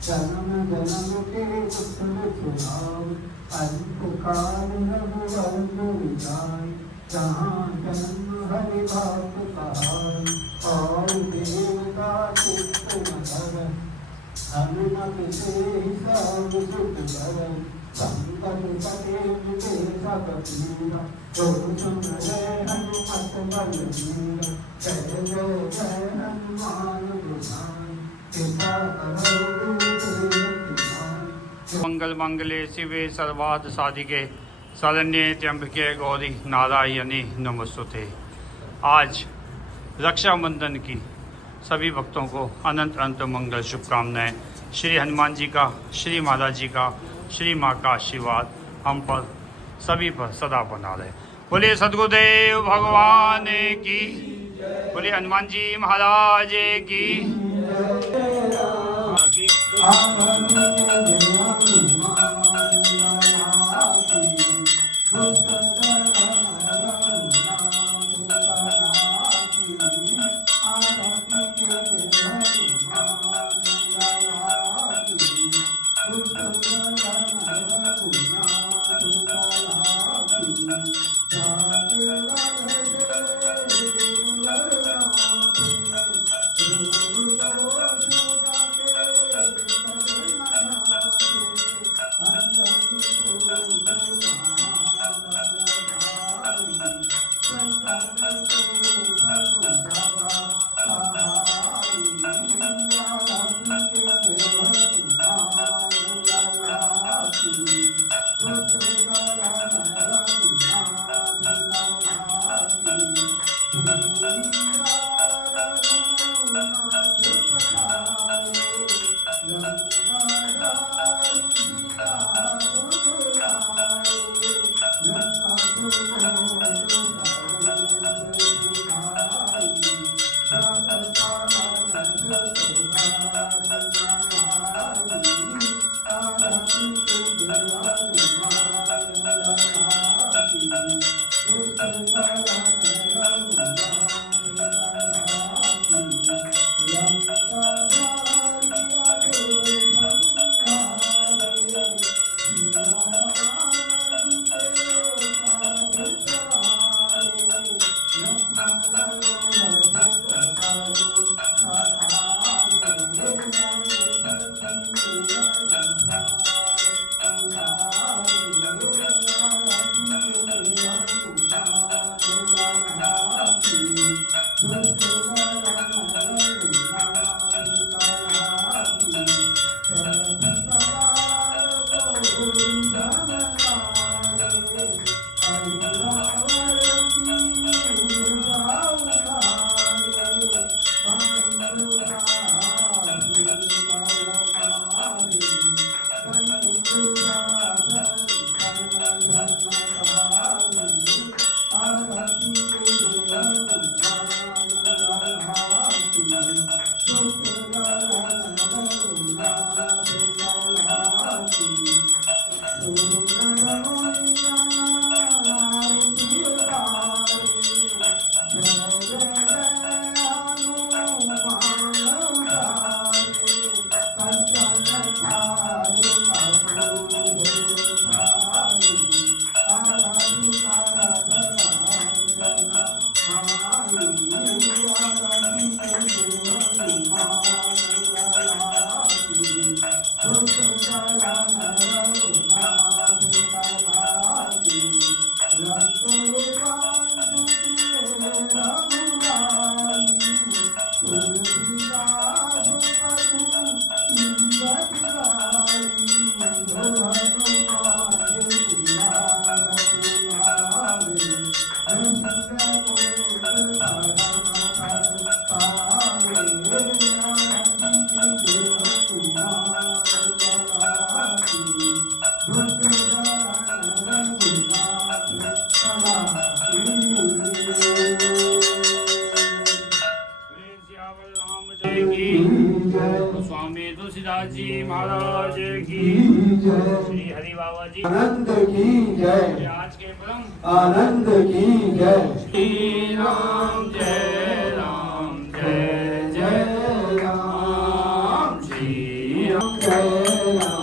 जन्म जन्म के अंतकाल जहाँ जन्म हरि भात कहाई और देवता चित्त नगर हनुमत से सब सुख भरन संकट कटे मिटे सब पीरा तो सुन रे हनुमत बलबीरा जय जय जय हनुमान गोसाई कृपा करो मंगल मंगले शिवे सर्वार्थ साधिके शरण्ये त्र्यंबके गौरी नारायणी नमस्तुते। आज रक्षाबंधन की सभी भक्तों को अनंत अनंत मंगल शुभकामनाएं। श्री हनुमान जी का, श्री माता जी का, श्री माँ का आशीर्वाद हम पर सभी पर सदा बना रहे। बोले सद्गुरुदेव भगवान की, बोले हनुमान जी महाराज की। Thank you. सियावर रामचंद्र की जय स्वामी तुलसीदास जी महाराज की जय श्री हरि बाबा जी आनंद की जय आज के परम आनंद की जय श्री राम जय राम जय जय जय राम राम श्री राम जय राम